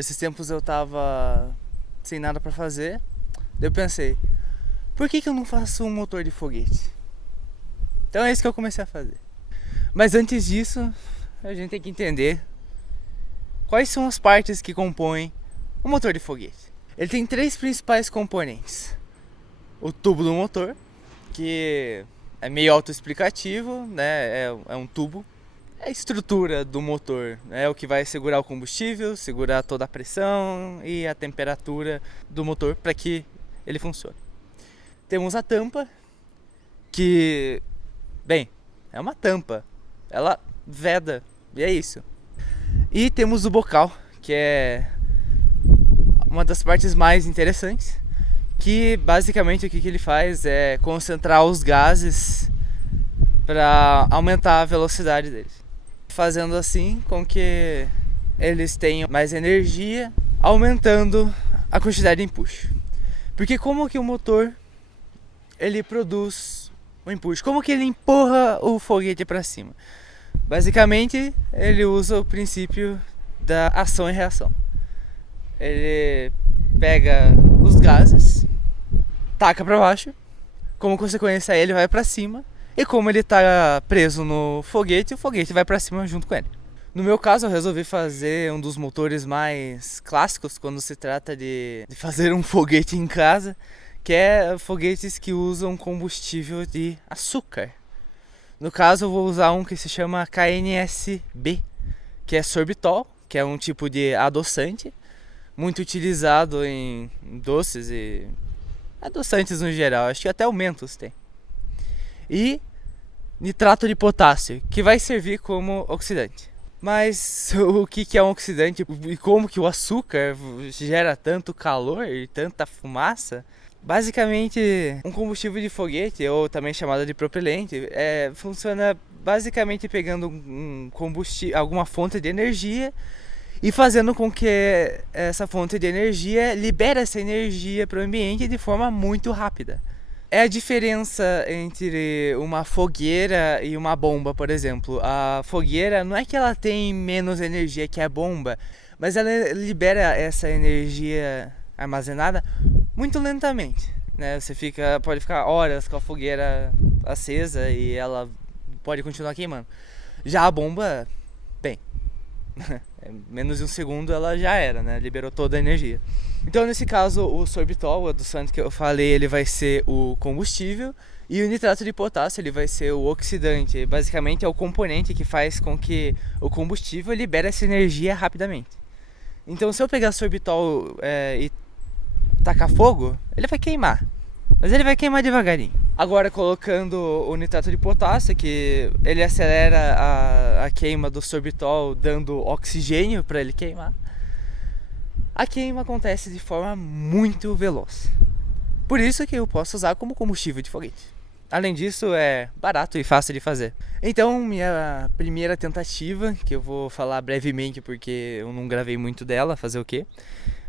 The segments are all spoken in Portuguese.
Esses tempos eu tava sem nada pra fazer, daí eu pensei, por que eu não faço um motor de foguete? Então é isso que eu comecei a fazer. Mas antes disso, a gente tem que entender quais são as partes que compõem o motor de foguete. Ele tem três principais componentes. O tubo do motor, que é meio autoexplicativo, né? É um tubo. É a estrutura do motor, é o que vai segurar o combustível, segurar toda a pressão e a temperatura do motor para que ele funcione. Temos a tampa, que, bem, é uma tampa, ela veda, e é isso. E temos o bocal, que é uma das partes mais interessantes, que basicamente o que ele faz é concentrar os gases para aumentar a velocidade deles, fazendo assim com que eles tenham mais energia, aumentando a quantidade de empuxo. Porque como que o motor ele produz o empuxo? Como que ele empurra o foguete para cima? Basicamente, ele usa o princípio da ação e reação. Ele pega os gases, taca para baixo, como consequência ele vai para cima, e como ele tá preso no foguete, o foguete vai para cima junto com ele. No meu caso, eu resolvi fazer um dos motores mais clássicos quando se trata de fazer um foguete em casa, que é foguetes que usam combustível de açúcar. No caso, eu vou usar um que se chama KNSB, que é sorbitol, que é um tipo de adoçante, muito utilizado em doces e adoçantes no geral, acho que até o Mentos tem. E nitrato de potássio, que vai servir como oxidante. Mas o que é um oxidante e como que o açúcar gera tanto calor e tanta fumaça? Basicamente, um combustível de foguete, ou também chamado de propelente, funciona basicamente pegando um combustível, alguma fonte de energia e fazendo com que essa fonte de energia libere essa energia para o ambiente de forma muito rápida. É a diferença entre uma fogueira e uma bomba, por exemplo. A fogueira não é que ela tem menos energia que a bomba, mas ela libera essa energia armazenada muito lentamente, né? Pode ficar horas com a fogueira acesa e ela pode continuar queimando. Já a bomba, bem, menos de um segundo ela já era, né? Liberou toda a energia. Então nesse caso o sorbitol, o adoçante que eu falei, ele vai ser o combustível, e o nitrato de potássio ele vai ser o oxidante. Basicamente é o componente que faz com que o combustível libere essa energia rapidamente. Então se eu pegar sorbitol e tacar fogo, ele vai queimar, mas ele vai queimar devagarinho. Agora colocando o nitrato de potássio, que ele acelera a queima do sorbitol, dando oxigênio para ele queimar, a queima acontece de forma muito veloz. Por isso que eu posso usar como combustível de foguete. Além disso, é barato e fácil de fazer. Então, minha primeira tentativa, que eu vou falar brevemente porque eu não gravei muito dela, fazer o quê?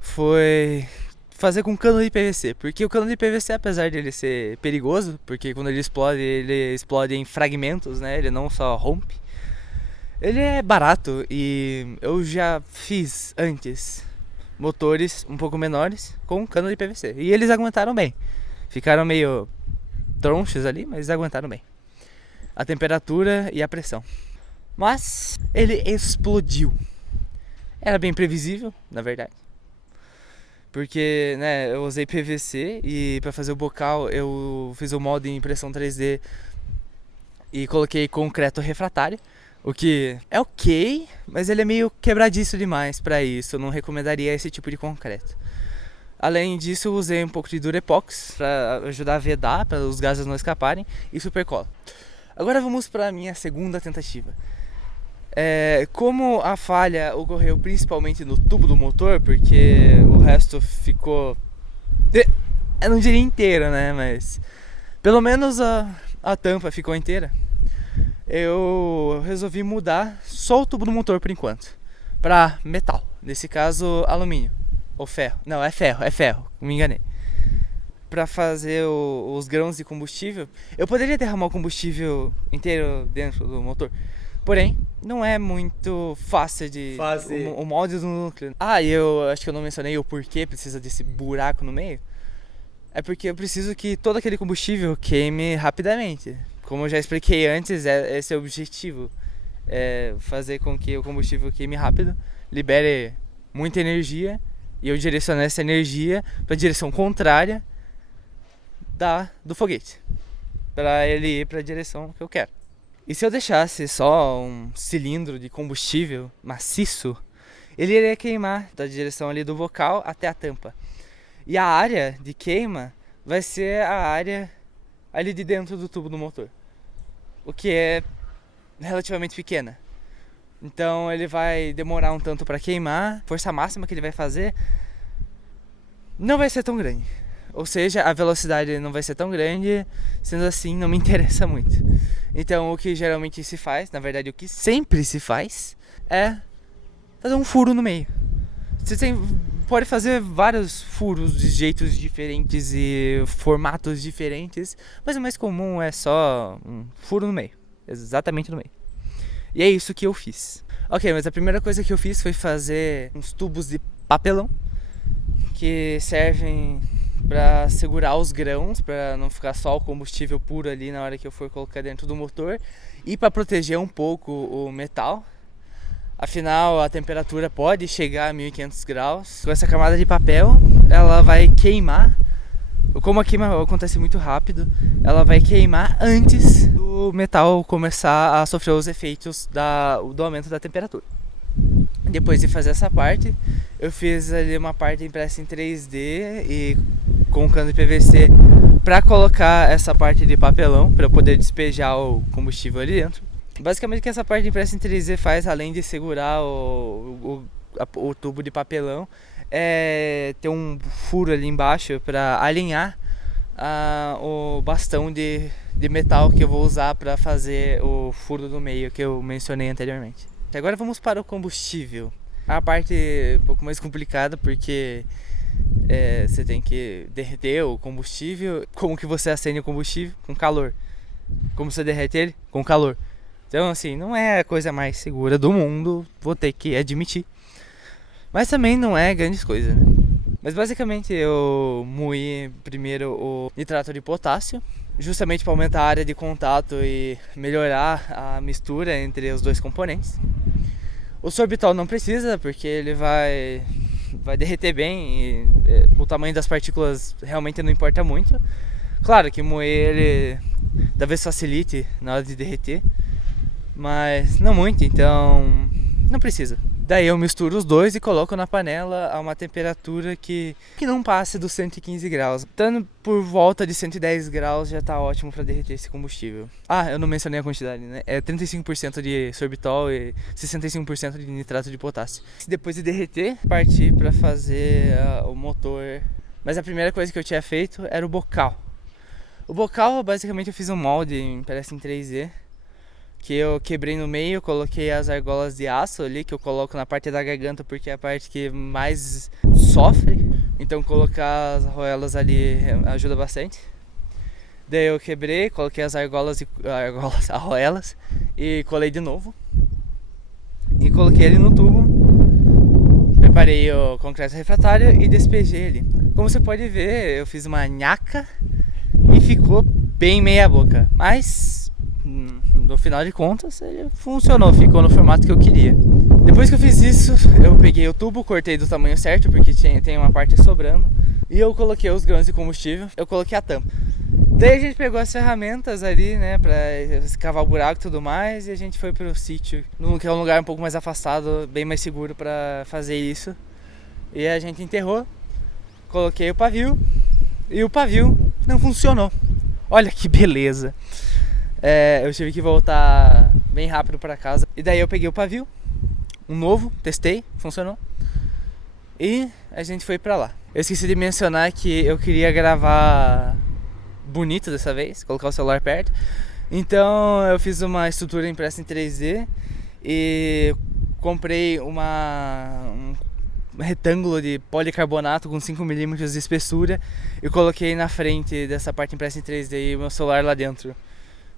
Foi fazer com cano de PVC, porque o cano de PVC, apesar de ele ser perigoso, porque quando ele explode em fragmentos, né? Ele não só rompe. Ele é barato e eu já fiz antes motores um pouco menores com cano de PVC e eles aguentaram bem. Ficaram meio tronchos ali, mas aguentaram bem a temperatura e a pressão. Mas ele explodiu. Era bem previsível, na verdade. Porque, né, eu usei PVC e para fazer o bocal eu fiz o molde em impressão 3D e coloquei concreto refratário, o que é ok, mas ele é meio quebradiço demais para isso, eu não recomendaria esse tipo de concreto. Além disso, eu usei um pouco de Durepox para ajudar a vedar, para os gases não escaparem, e supercola. Agora vamos para a minha segunda tentativa. Como a falha ocorreu principalmente no tubo do motor, porque o resto ficou, eu não diria inteiro, né, mas pelo menos a tampa ficou inteira, eu resolvi mudar só o tubo do motor por enquanto, para metal, nesse caso alumínio, ou ferro, não, é ferro, me enganei. Para fazer os grãos de combustível, eu poderia derramar o combustível inteiro dentro do motor, Porém, não é muito fácil de Fazer. o molde do núcleo. Ah, e eu acho que eu não mencionei o porquê precisa desse buraco no meio. É porque eu preciso que todo aquele combustível queime rapidamente. Como eu já expliquei antes, esse é o objetivo. É fazer com que o combustível queime rápido, libere muita energia e eu direcionar essa energia para a direção contrária do foguete, para ele ir para a direção que eu quero. E se eu deixasse só um cilindro de combustível maciço, ele iria queimar da direção ali do bocal até a tampa. E a área de queima vai ser a área ali de dentro do tubo do motor, o que é relativamente pequena. Então ele vai demorar um tanto para queimar, a força máxima que ele vai fazer não vai ser tão grande. Ou seja, a velocidade não vai ser tão grande, sendo assim não me interessa muito. Então o que geralmente se faz, na verdade o que sempre se faz, é fazer um furo no meio. Você pode fazer vários furos de jeitos diferentes e formatos diferentes, mas o mais comum é só um furo no meio, exatamente no meio. E é isso que eu fiz. Ok, mas a primeira coisa que eu fiz foi fazer uns tubos de papelão que servem para segurar os grãos, para não ficar só o combustível puro ali na hora que eu for colocar dentro do motor, e para proteger um pouco o metal. Afinal, a temperatura pode chegar a 1500 graus. Com essa camada de papel, ela vai queimar. Como a queima acontece muito rápido, ela vai queimar antes do metal começar a sofrer os efeitos do aumento da temperatura. Depois de fazer essa parte, eu fiz ali uma parte impressa em 3D e com cano de PVC para colocar essa parte de papelão, para eu poder despejar o combustível ali dentro. Basicamente o que essa parte impressa em 3D faz, além de segurar o tubo de papelão, é ter um furo ali embaixo para alinhar o bastão de metal que eu vou usar para fazer o furo do meio que eu mencionei anteriormente. Agora vamos para o combustível. A parte um pouco mais complicada porque você tem que derreter o combustível. Como que você acende o combustível? Com calor. Como você derrete ele? Com calor. Então assim, não é a coisa mais segura do mundo, vou ter que admitir. Mas também não é grandes coisas, né? Mas basicamente eu moí primeiro o nitrato de potássio, justamente para aumentar a área de contato e melhorar a mistura entre os dois componentes. O sorbitol não precisa, porque ele vai derreter bem e o tamanho das partículas realmente não importa muito. Claro que moer ele talvez facilite na hora de derreter, mas não muito, então não precisa. Daí eu misturo os dois e coloco na panela a uma temperatura que não passe dos 115 graus. Estando por volta de 110 graus já tá ótimo para derreter esse combustível. Ah, eu não mencionei a quantidade, né? É 35% de sorbitol e 65% de nitrato de potássio. Depois de derreter, parti para fazer o motor. Mas a primeira coisa que eu tinha feito era o bocal. O bocal, basicamente eu fiz um molde, parece em 3D. Que eu quebrei no meio, coloquei as argolas de aço ali, que eu coloco na parte da garganta porque é a parte que mais sofre. Então colocar as argolas ali ajuda bastante. Daí eu quebrei, coloquei as argolas e colei de novo. E coloquei ele no tubo. Preparei o concreto refratário e despejei ele. Como você pode ver, eu fiz uma nhaca e ficou bem meia boca. Mas no final de contas ele funcionou, ficou no formato que eu queria. Depois que eu fiz isso, eu peguei o tubo, cortei do tamanho certo porque tem uma parte sobrando, e eu coloquei os grãos de combustível, eu coloquei a tampa. Daí a gente pegou as ferramentas ali, né, pra cavar o buraco e tudo mais, e a gente foi pro sítio, que é um lugar um pouco mais afastado, bem mais seguro pra fazer isso. E a gente enterrou, coloquei o pavio, e o pavio não funcionou. Olha que beleza! Eu tive que voltar bem rápido para casa. E daí eu peguei o pavio, um novo, testei, funcionou. E a gente foi pra lá. Eu esqueci de mencionar que eu queria gravar bonito dessa vez, colocar o celular perto. Então eu fiz uma estrutura impressa em 3D e comprei um retângulo de policarbonato com 5 mm de espessura e coloquei na frente dessa parte impressa em 3D e o meu celular lá dentro.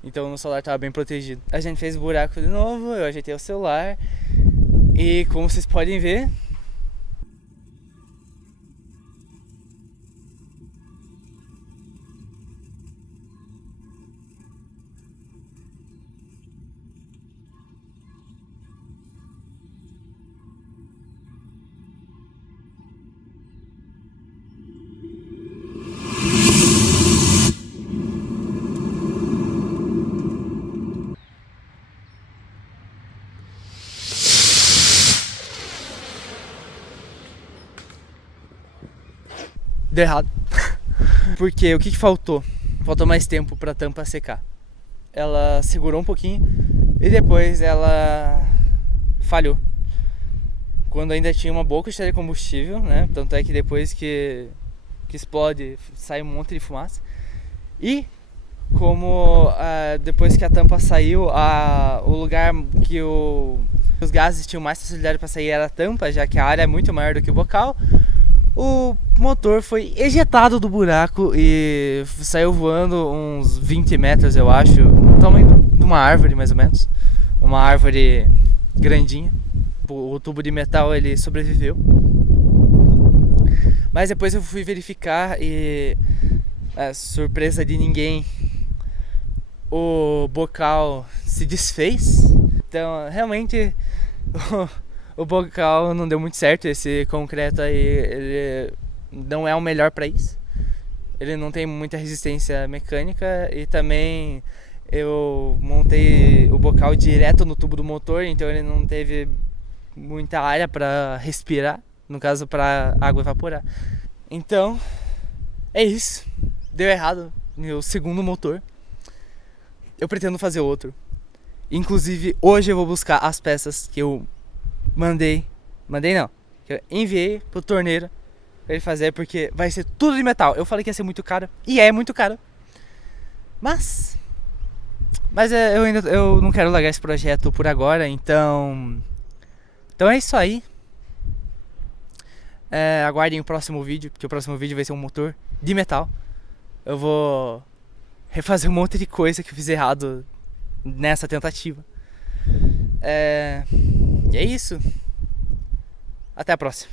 Então o celular tava bem protegido. A gente fez o buraco de novo, eu ajeitei o celular. E como vocês podem ver, deu errado. Porque o que faltou? Faltou mais tempo pra tampa secar. Ela segurou um pouquinho e depois ela falhou. Quando ainda tinha uma boa quantidade de combustível, né? Tanto é que depois que explode, sai um monte de fumaça. E como depois que a tampa saiu, o lugar que os gases tinham mais facilidade para sair era a tampa, já que a área é muito maior do que o bocal. O motor foi ejetado do buraco e saiu voando uns 20 metros, eu acho, do tamanho de uma árvore, mais ou menos. Uma árvore grandinha. O tubo de metal, ele sobreviveu. Mas depois eu fui verificar e, surpresa de ninguém, o bocal se desfez. Então, realmente, o bocal não deu muito certo. Esse concreto aí, ele não é o melhor para isso. Ele não tem muita resistência mecânica e também eu montei o bocal direto no tubo do motor, então ele não teve muita área para respirar, no caso para água evaporar. Então, é isso. Deu errado meu segundo motor. Eu pretendo fazer outro. Inclusive, hoje eu vou buscar as peças que eu mandei não, que eu enviei pro torneiro pra ele fazer, porque vai ser tudo de metal. Eu falei que ia ser muito caro, e é muito caro. Mas eu não quero largar esse projeto por agora, então é isso aí. Aguardem o próximo vídeo, porque o próximo vídeo vai ser um motor de metal. Eu vou refazer um monte de coisa que eu fiz errado nessa tentativa. E é isso. Até a próxima.